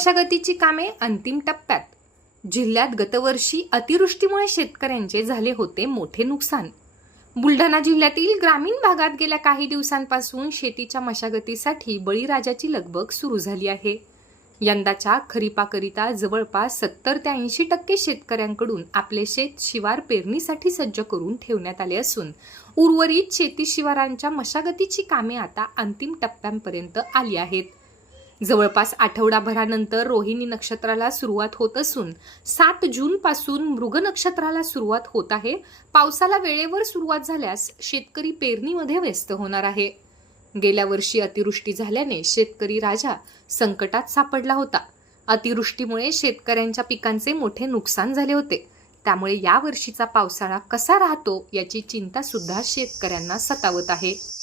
मशागतीची कामे अंतिम टप्प्यात. जिल्ह्यात गतवर्षी अतिवृष्टीमुळे शेतकऱ्यांचे झाले होते मोठे नुकसान. बुलढाणा जिल्ह्यातील ग्रामीण भागात गेल्या काही दिवसांपासून शेतीच्या मशागतीसाठी बळीराजाची लगबग सुरू झाली आहे. यंदाच्या खरीपाकरिता जवळपास सत्तर ते ऐंशी टक्के शेतकऱ्यांकडून आपले शेत शिवार पेरणीसाठी सज्ज करून ठेवण्यात आले असून उर्वरित शेती शिवारांच्या मशागतीची कामे आता अंतिम टप्प्यांपर्यंत आली आहेत. जवळपास आठवडाभरानंतर रोहिणी नक्षत्राला सुरुवात होत असून सात जूनपासून मृग नक्षत्राला सुरुवात होत आहे. पावसाला वेळेवर सुरुवात झाल्यास शेतकरी पेरणीमध्ये व्यस्त होणार आहे. गेल्या वर्षी अतिवृष्टी झाल्याने शेतकरी राजा संकटात सापडला होता. अतिवृष्टीमुळे शेतकऱ्यांच्या पिकांचे मोठे नुकसान झाले होते. त्यामुळे यावर्षीचा पावसाळा कसा राहतो याची चिंता सुद्धा शेतकऱ्यांना सतावत आहे.